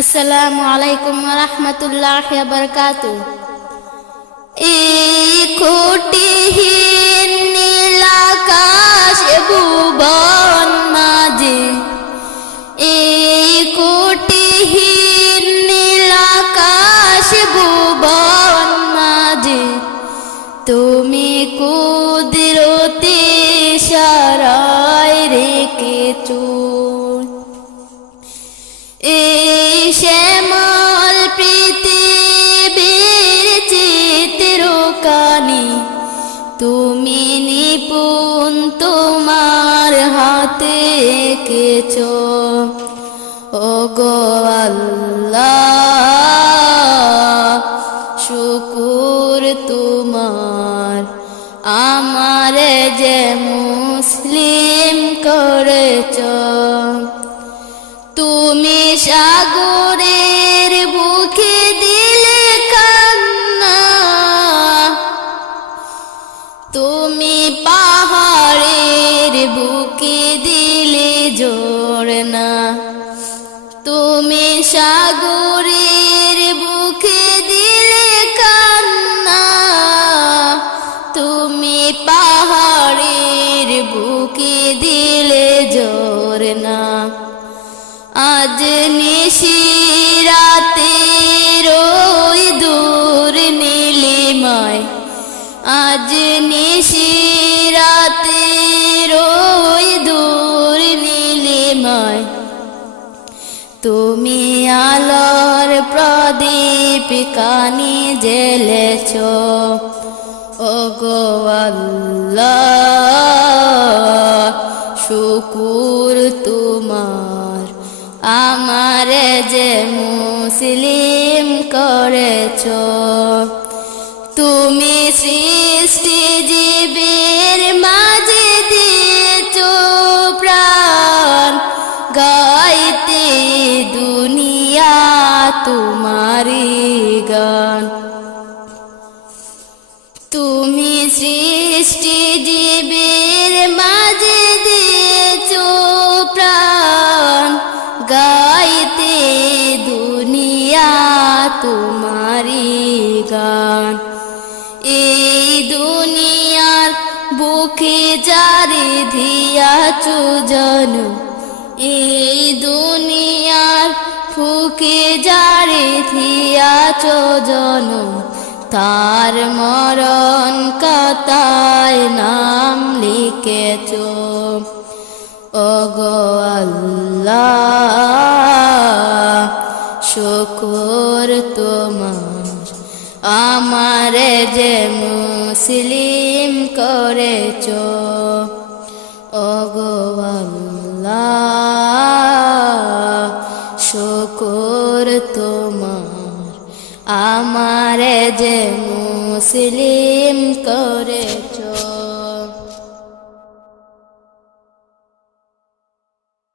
আসসালামু আলাইকুম ওয়া রাহমাতুল্লাহি ওয়া বারাকাতুহু। এই কোটিহীন নীল আকাশ ভুবন মাঝে, এই কোটিহীন নীল আকাশ ভুবন মাঝে, তুমি কুদরতে ইশারায় রেখেছো এই শ্যামল পৃথিবীর চিত্রকানি। তুমি নিপুণ তোমার হাতে এঁকেছো ওগো আল্লাহ, শুকুর তোমার আমারে যে মুসলিম করেছো। তুমি সাগরের বুকে দিলে কান্না, তুমি পাহাড়ের বুকে দিলে ঝরনা, তুমি সাগরের বুকে দিলে কান্না, তুমি পাহাড়ের বুকে দিলে ঝরনা। আজ নিশিরাতে ওই দূর নীলিমায়, আজ নিশিরাতে ওই দূর নীলিমায়, তুমি আলোর প্রদীপ কানি জ্বেলেছো ওগো আল্লাহ, শুকুর তোমার আমারে যে মুসলিম করেছো। তুমি সৃষ্টি জীবের মাঝে দিয়েছো প্রাণ, গাইতে দুনিয়া তোমারি গান। তুমি সৃষ্টি জীবের মাঝে দিয়েছো প্রাণ, গাইতে দুনিয়া তোমারি গান। এই দুনিয়ার বুকে যারে দিয়াছো জন্ম, এই দুনিয়ার বুকে যারে দিয়াছো জন্ম, তার মরণ কথায় নাম লিখেছো ওগো আল্লাহ, শুকর তোমার আমারে যে মুসলিম করেছো ওগো আল্লাহ, শুকর তোমার আমারে যে মুসলিম করেছো।